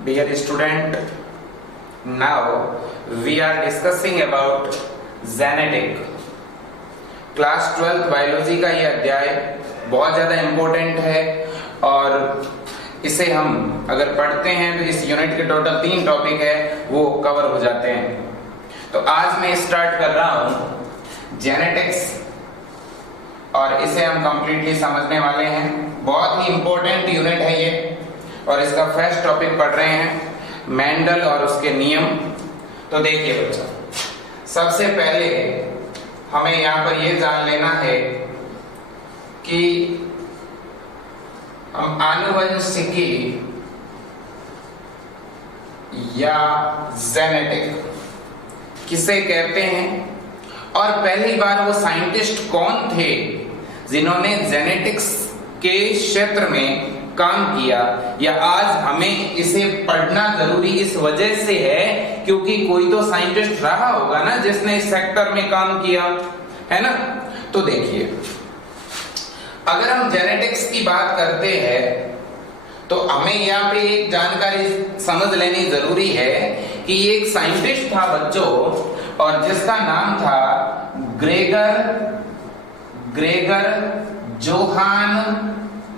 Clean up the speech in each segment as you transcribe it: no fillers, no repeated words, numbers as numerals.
Dear student, now we are discussing about genetic. Class 12 biology का ये अध्याय बहुत ज़्यादा इम्पोर्टेंट है और इसे हम अगर पढ़ते हैं तो इस यूनिट के टोटल 3 टॉपिक है वो कवर हो जाते हैं। तो आज मैं स्टार्ट कर रहा हूँ जेनेटिक्स और इसे हम कंप्लीटली समझने वाले हैं। बहुत ही इम्पोर्टेंट यूनिट है ये और इसका फर्स्ट टॉपिक पढ़ रहे हैं मेंडल और उसके नियम। तो देखिए बच्चों, सबसे पहले हमें यहाँ पर ये जान लेना है कि हम आनुवंशिकी या जेनेटिक किसे कहते हैं और पहली बार वो साइंटिस्ट कौन थे जिन्होंने जेनेटिक्स के क्षेत्र में काम किया, या आज हमें इसे पढ़ना जरूरी इस वजह से है क्योंकि कोई तो साइंटिस्ट रहा होगा ना जिसने इस सेक्टर में काम किया है ना। तो देखिए, अगर हम जेनेटिक्स की बात करते हैं तो हमें यहाँ पे एक जानकारी समझ लेनी जरूरी है कि ये एक साइंटिस्ट था बच्चों और जिसका नाम था ग्रेगर जोहान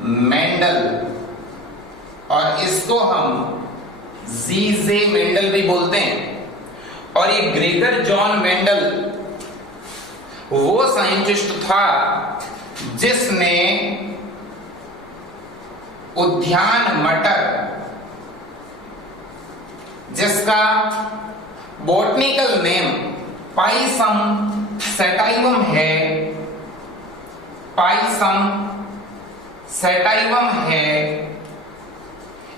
मेंडल, और इसको हम जीजे मेंडल भी बोलते हैं। और ये ग्रेगर जॉन मेंडल वो साइंटिस्ट था जिसने उद्यान मटर, जिसका बॉटनिकल नेम पाइसम सेटाइवम है, पाइसम सेटाइवम है,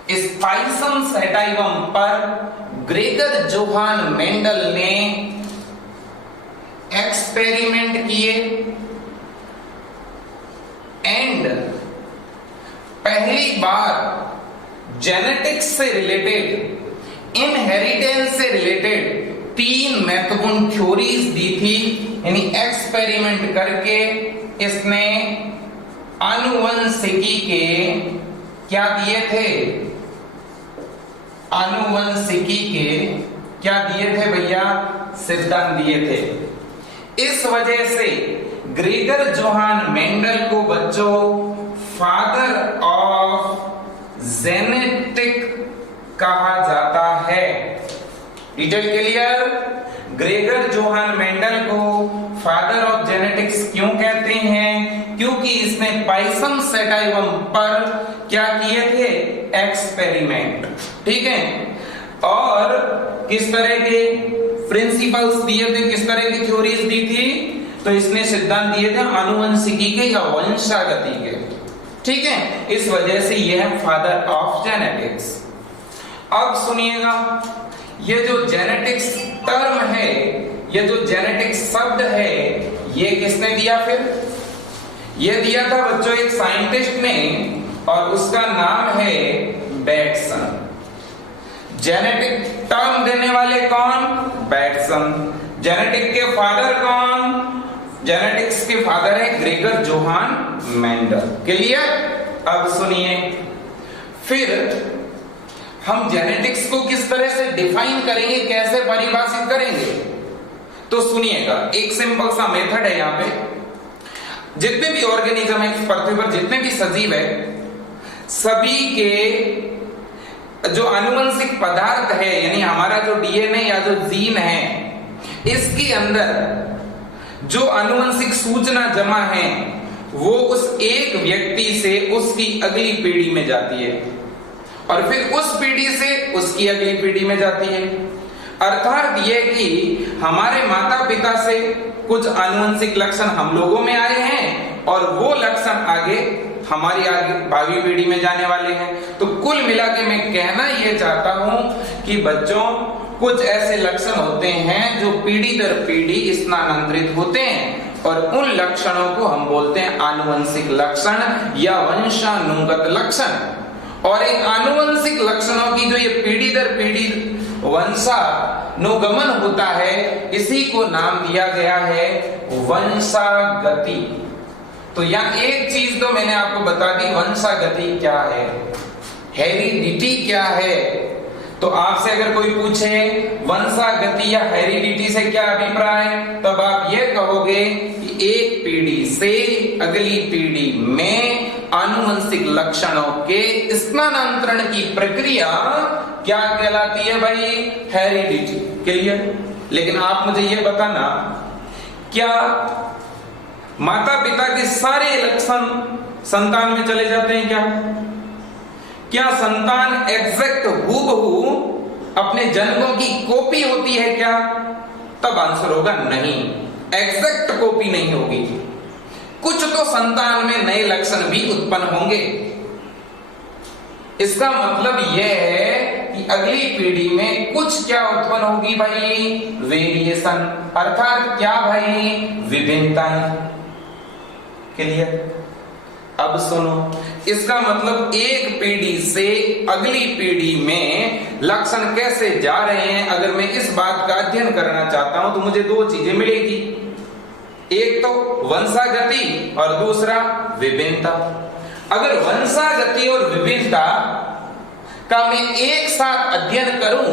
इस पाइसम सेटाइवम पर ग्रेगर जोहान मेंडल ने एक्सपेरिमेंट किए एंड पहली बार जेनेटिक्स से रिलेटेड, इनहेरिटेंस से रिलेटेड 3 महत्वपूर्ण थ्योरीज दी थी। यानी एक्सपेरिमेंट करके इसने आनुवंशिकी के क्या दिए थे, आनुवंशिकी के क्या दिए थे भैया, सिद्धांत दिए थे। इस वजह से ग्रेगर जोहान मेंडल को बच्चों फादर ऑफ जेनेटिक कहा जाता है। Detail clear? Gregor Johan Mendel को फादर ऑफ जेनेटिक्स क्यों कहते हैं? क्योंकि इसने पाइसम सेटाइवम पर क्या किए थे, एक्सपेरिमेंट। ठीक है, और किस तरह के प्रिंसिपल्स दिए थे, किस तरह की थ्योरीज दी थी, तो इसने सिद्धांत दिए थे आनुवंशिकी के या वंशागति के। ठीक है, इस वजह से यह है फादर ऑफ जेनेटिक्स। अब सुनिएगा, ये जो जेनेटिक्स टर्म है, ये जो जेनेटिक्स शब्द है, ये किसने दिया? फिर ये दिया था बच्चों एक साइंटिस्ट ने और उसका नाम है बैटसन। जेनेटिक टर्म देने वाले कौन? बैटसन। जेनेटिक के फादर कौन? जेनेटिक्स के फादर है ग्रेगर जोहान मेंडल। क्लियर? अब सुनिए, फिर हम जेनेटिक्स को किस तरह से डिफाइन करेंगे, कैसे परिभाषित करेंगे? तो सुनिएगा, एक सिंपल सा मेथड है। यहाँ पे जितने भी ऑर्गेनिज्म है पृथ्वी पर, जितने भी सजीव है, सभी के जो आनुवंशिक पदार्थ है, यानी हमारा जो डीएनए या जो जीन है, इसके अंदर जो आनुवंशिक सूचना जमा है वो उस एक व्यक्ति से उसकी अगली पीढ़ी में जाती है और फिर उस पीढ़ी से उसकी अगली पीढ़ी में जाती है। अर्थात ये कि हमारे माता पिता से कुछ आनुवंशिक लक्षण हम लोगों में आए हैं और वो लक्षण आगे हमारी आगे भावी पीढ़ी में जाने वाले हैं। तो कुल मिला के मैं कहना ये चाहता हूं कि बच्चों कुछ ऐसे लक्षण होते हैं जो पीढ़ी दर पीढ़ी स्थानांतरित होते हैं और उन लक्षणों को हम बोलते हैं आनुवंशिक लक्षण या वंशानुगत लक्षण। और इन आनुवंशिक लक्षणों की जो ये पीढ़ी दर पीढ़ी वंशानुगमन होता है, इसी को नाम दिया गया है वंशागति। तो यहाँ एक चीज तो मैंने आपको बता दी, वंशागति क्या है, हेरिडिटी क्या है, तो आपसे अगर कोई पूछे वंशागति या हेरिडिटी से क्या अभिप्राय, तब आप ये कहोगे कि एक पीढ़ी से अगली पीढ़ी में आनुवंशिक लक्षणों के स्थानांतरण की प्रक्रिया क्या कहलाती है भाई, हेरिडिटी। क्लियर। लेकिन आप मुझे ये बताना, क्या माता पिता के सारे लक्षण संतान में चले जाते हैं क्या संतान एग्जैक्ट हूबहू अपने जन्मों की कॉपी होती है क्या? तब आंसर होगा नहीं, एग्जैक्ट कॉपी नहीं होगी। कुछ तो संतान में नए लक्षण भी उत्पन्न होंगे। इसका मतलब यह है कि अगली पीढ़ी में कुछ क्या उत्पन्न होगी भाई, वेरिएशन, अर्थात क्या भाई, विभिन्नताएं। क्लियर। अब सुनो, इसका मतलब एक पीढ़ी से अगली पीढ़ी में लक्षण कैसे जा रहे हैं, अगर मैं इस बात का अध्ययन करना चाहता हूं तो मुझे दो चीजें मिलेगी, एक तो वंशागति और दूसरा विभिन्नता। अगर वंशागति और विभिन्नता का मैं एक साथ अध्ययन करूं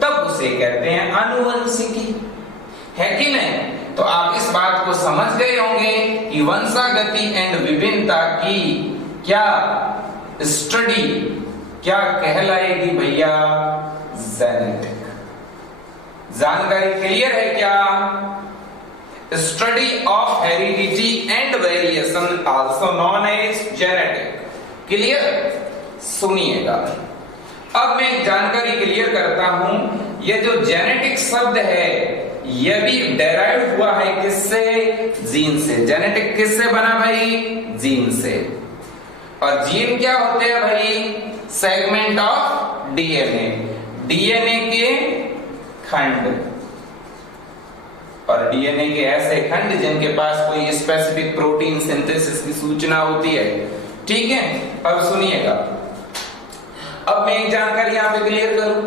तब उसे कहते हैं आनुवंशिकी, है कि नहीं? तो आप इस बात को समझ गए होंगे कि वंशागति एंड विभिन्नता की क्या स्टडी क्या कहलाएगी भैया, जेनेटिक। जानकारी क्लियर है क्या? Study of heredity and variation also known as genetic. Clear. सुनिएगा, अब मैं एक जानकारी क्लियर करता हूं। ये जो जेनेटिक शब्द है यह भी डेराइव हुआ है किससे, जीन से। जेनेटिक किससे बना भाई, जीन से। और जीन क्या होते हैं भाई, सेगमेंट ऑफ डीएनए, डीएनए के खंड, और डीएनए के ऐसे खंड जिनके पास कोई स्पेसिफिक प्रोटीन सिंथेसिस की सूचना होती है। ठीक है। अब सुनिएगा, अब मैं एक जानकारी यहां पे क्लियर करूं।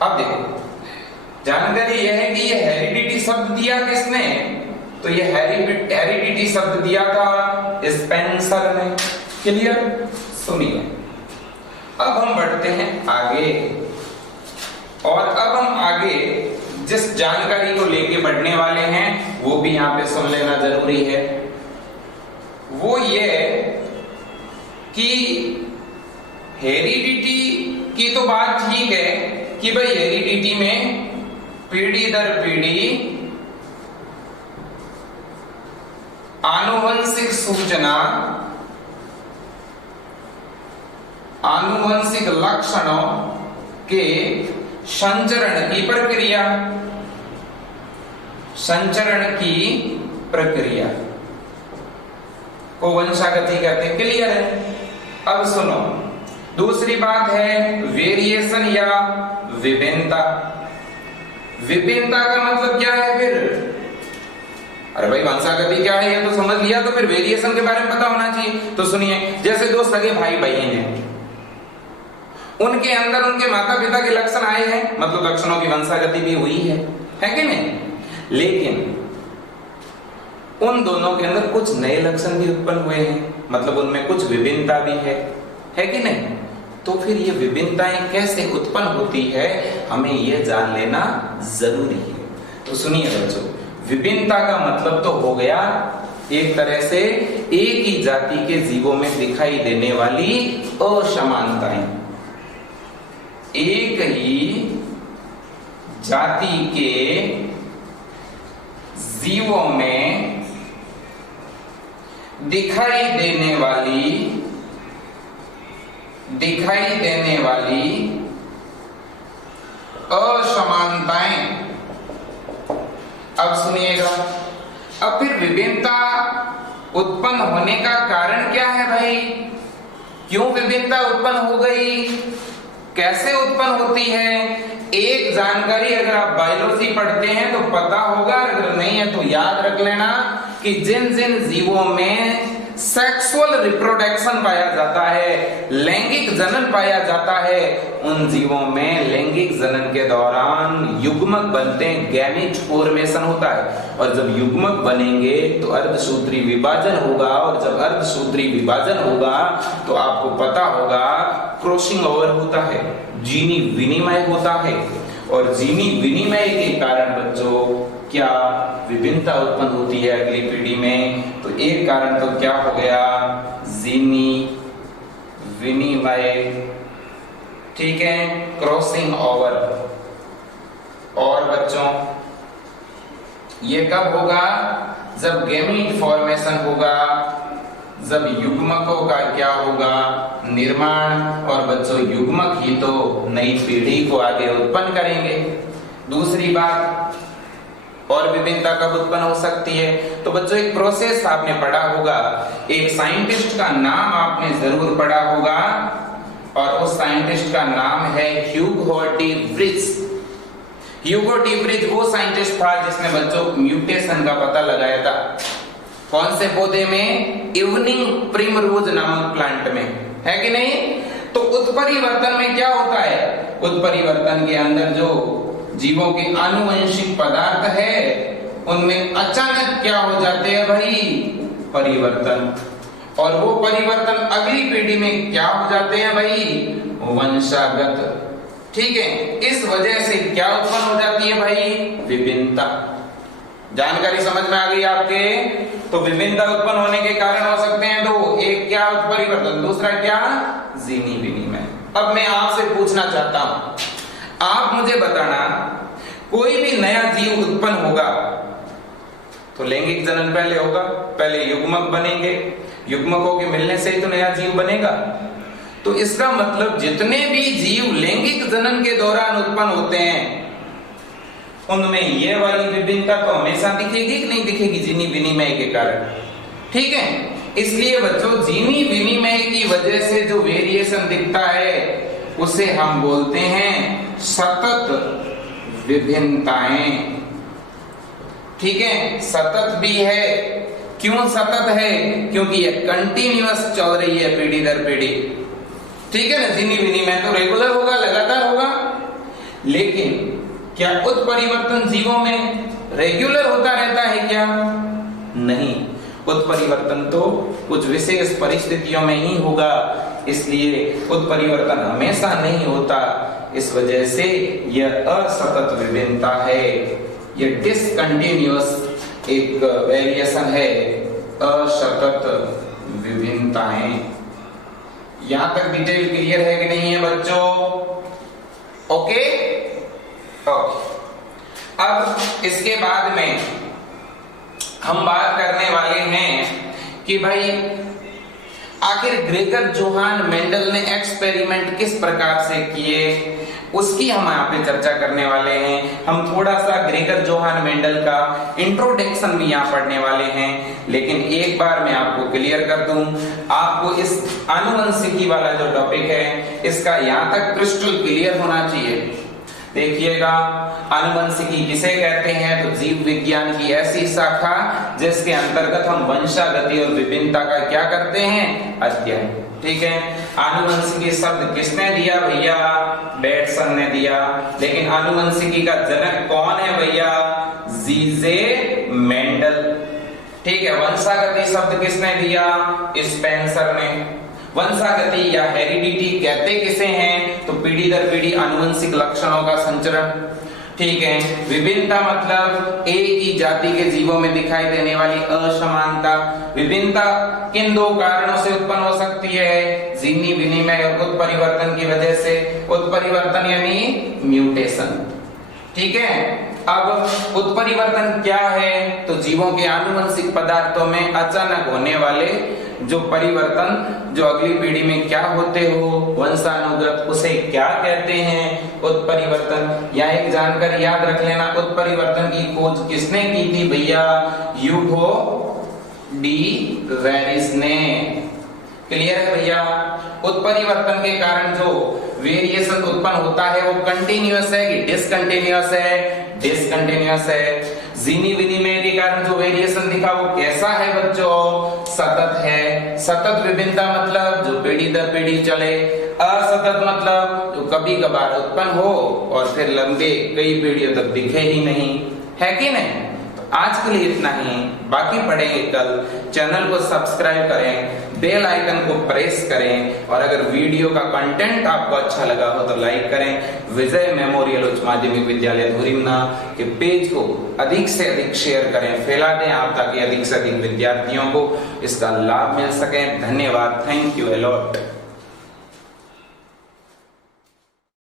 अब देखो, जानकारी यह है कि ये हेरिडिटी शब्द दिया किसने, तो ये हेरिडिटी शब्द दिया था स्पेंसर ने। क्लियर। सुनिए, अब हम बढ़ते हैं आगे, और अब हम आगे जिस जानकारी को लेके बढ़ने वाले हैं वो भी यहां पे सुन लेना जरूरी है। वो ये कि हेरिडिटी की तो बात ठीक है कि भाई हेरिडिटी में पीढ़ी दर पीढ़ी आनुवंशिक सूचना, आनुवंशिक लक्षणों के संचरण की प्रक्रिया, संचरण की प्रक्रिया को वंशागति कहते हैं। क्लियर है। अब सुनो, दूसरी बात है वेरिएशन या विभिन्नता। विभिन्नता का मतलब क्या है फिर? अरे भाई वंशागति क्या है ये तो समझ लिया, तो फिर वेरिएशन के बारे में पता होना चाहिए। तो सुनिए, जैसे दो सगे भाई बहन हैं, उनके अंदर उनके माता पिता के लक्षण आए हैं, मतलब लक्षणों की वंशागति भी हुई है कि नहीं? लेकिन उन दोनों के अंदर कुछ नए लक्षण भी उत्पन्न हुए हैं, मतलब उनमें कुछ विभिन्नता भी है कि नहीं? तो फिर ये विभिन्नताएं कैसे उत्पन्न होती है, हमें ये जान लेना जरूरी है। तो सुनिए बच्चों, विभिन्नता का मतलब तो हो गया एक तरह से एक ही जाति के जीवों में दिखाई देने वाली असमानताएं। एक ही जाति के जीवों में दिखाई देने वाली असमानताएं। अब सुनिएगा, अब फिर विभिन्नता उत्पन्न होने का कारण क्या है भाई? क्यों विभिन्नता उत्पन्न हो गई, कैसे उत्पन्न होती है? एक जानकारी अगर आप बायोलॉजी पढ़ते हैं तो पता होगा, अगर नहीं है तो याद रख लेना कि जिन जिन जीवों में सेक्सुअल रिप्रोडक्शन पाया जाता है, लैंगिक जनन पाया जाता है, उन जीवों में लैंगिक जनन के दौरान युग्मक बनते हैं, गैमेट फॉर्मेशन होता है। और जब युग्मक बनेंगे तो अर्धसूत्री विभाजन होगा, और जब अर्धसूत्री विभाजन होगा तो आपको पता होगा क्रॉसिंग ओवर होता है, जीनी विनिमय होता है, और जीनी विनिमय के कारण बच्चों क्या विभिन्नता उत्पन्न होती है अगली पीढ़ी में। तो एक कारण तो क्या हो गया, जीनी विनिमय, ठीक है, क्रॉसिंग ओवर। और बच्चों ये कब होगा, जब गैमीट फॉर्मेशन होगा, जब युग्मकों का क्या होगा, निर्माण, और बच्चों युग्मक ही तो नई पीढ़ी को आगे उत्पन्न करेंगे। दूसरी बात, और विभिन्नता कब उत्पन्न हो सकती है, तो बच्चों एक प्रोसेस आपने पढ़ा होगा, एक साइंटिस्ट का नाम आपने जरूर पढ़ा होगा, और उस साइंटिस्ट का नाम है ह्यूगो डी व्रिज। ह्यूगो डी व्रिज वो साइंटिस्ट था जिसने बच्चों म्यूटेशन का पता लगाया था। कौन से पौधे में, इवनिंग प्रिमरोज नामक प्लांट में, है कि नहीं। तो उत्परिवर्तन में क्या होता है, उत्परिवर्तन के अंदर जो जीवों के आनुवंशिक पदार्थ है उनमें अचानक क्या हो जाते हैं भाई, परिवर्तन, और वो परिवर्तन अगली पीढ़ी में क्या हो जाते हैं भाई, वंशागत, ठीक है। इस वजह से क्या उत्पन्न हो जाती है भाई, विभिन्नता। जानकारी समझ में आ गई आपके। तो विभिन्नता उत्पन्न होने के कारण हो सकते हैं दो, एक क्या उत्परिवर्तन, दूसरा क्या जीनी विनिमय। अब मैं आपसे पूछना चाहता हूं, आप मुझे बताना, कोई भी नया जीव उत्पन्न होगा तो लैंगिक जनन पहले होगा, पहले युग्मक बनेंगे, युग्मकों के मिलने से ही तो नया जीव बनेगा। तो इसका मतलब जितने भी जीव लैंगिक जनन के दौरान उत्पन्न होते हैं उनमें ये वाली विभिन्नता तो हमेशा दिखेगी कि नहीं दिखेगी, जीनी विनिमय के कारण, ठीक है। इसलिए बच्चों जीनी विनिमय की वजह से जो वेरिएशन दिखता है उसे हम बोलते हैं सतत विभिन्नताएं, ठीक है। सतत भी है, क्यों सतत है, क्योंकि ये कंटिन्यूअस चल रही है पीढ़ी दर पीढ़ी, ठीक है ना। जीनी विनिमय तो रेगुलर होगा, लगातार होगा, लेकिन क्या उत्परिवर्तन जीवों में रेगुलर होता रहता है क्या, नहीं। उत्परिवर्तन तो कुछ विशेष परिस्थितियों में ही होगा, इसलिए उत्परिवर्तन हमेशा नहीं होता। इस वजह से यह असतत विभिन्नता है, यह डिसकंटिन्यूअस एक वेरिएशन है, असतत विभिन्नताएं। यहां तक डिटेल क्लियर है कि नहीं है बच्चों, ओके। अब इसके बाद में हम बात करने वाले हैं कि भाई आखिर ग्रेगर जोहान मेंडल ने एक्सपेरिमेंट किस प्रकार से किए, उसकी हम यहाँ पे चर्चा करने वाले हैं। हम थोड़ा सा ग्रेगर जोहान मेंडल का इंट्रोडक्शन भी यहाँ पढ़ने वाले हैं, लेकिन एक बार मैं आपको क्लियर कर दूं, आपको इस आनुवंशिकी वाला जो टॉपिक है इसका यहाँ तक क्रिस्टल क्लियर होना चाहिए। देखिएगा, आनुवंशिकी किसे कहते हैं, तो जीव विज्ञान की ऐसी शाखा जिसके अंतर्गत हम वंशागति और विभिन्नता का क्या करते हैं, अध्ययन, ठीक है। आनुवंशिकी शब्द किसने दिया भैया, बेटसन ने दिया, लेकिन आनुवंशिकी का जनक कौन है भैया, जीजे मेंडल, ठीक है। वंशागति शब्द किसने दिया, स्पेंसर ने। वंशागति या हेरिडिटी कहते किसे हैं, तो पीढ़ी दर पीढ़ी आनुवंशिक लक्षणों का संचरण, ठीक है। विभिन्नता मतलब एक ही जाति के जीवों में दिखाई देने वाली असमानता। विभिन्नता किन दो कारणों से उत्पन्न हो सकती है, जीनी विनिमय और उत्परिवर्तन की वजह से। उत्परिवर्तन यानी म्यूटेशन, ठीक है। अब उत्परिवर्तन क्या है, तो जीवों के आनुवंशिक पदार्थों में अचानक होने वाले जो परिवर्तन जो अगली पीढ़ी में क्या होते हो, वंशानुगत, उसे क्या कहते हैं, उत्परिवर्तन। या एक जानकारी याद रख लेना, उत्परिवर्तन की खोज किसने की थी भैया, ह्यूगो डी वेरिस ने। क्लियर है भैया। उत्परिवर्तन के कारण जो वेरिएशन उत्पन्न होता है वो कंटिन्यूअस है कि डिसकंटिन्यूअस है, डिसकंटिन्यूअस है। जीनी विनिमय के कारण जो वेरिएशन दिखा वो कैसा है बच्चों, सतत है। सतत विभिन्नता मतलब जो पीढ़ी दर पीढ़ी चले, असतत मतलब जो कभी कभार उत्पन्न हो और फिर लंबे कई पीढ़ियों तक दिखे ही नहीं, है कि नहीं। आज के लिए इतना ही, बाकी पढ़ेंगे कल। चैनल को सब्सक्राइब करें, बेल आइकन को प्रेस करें और अगर वीडियो का कंटेंट आपको अच्छा लगा हो तो लाइक करें। विजय मेमोरियल उच्च माध्यमिक विद्यालय धुरिमना के पेज को अधिक से अधिक शेयर करें, फैला दें आप, ताकि अधिक से अधिक विद्यार्थियों को इसका लाभ मिल सके। धन्यवाद। Thank you a lot.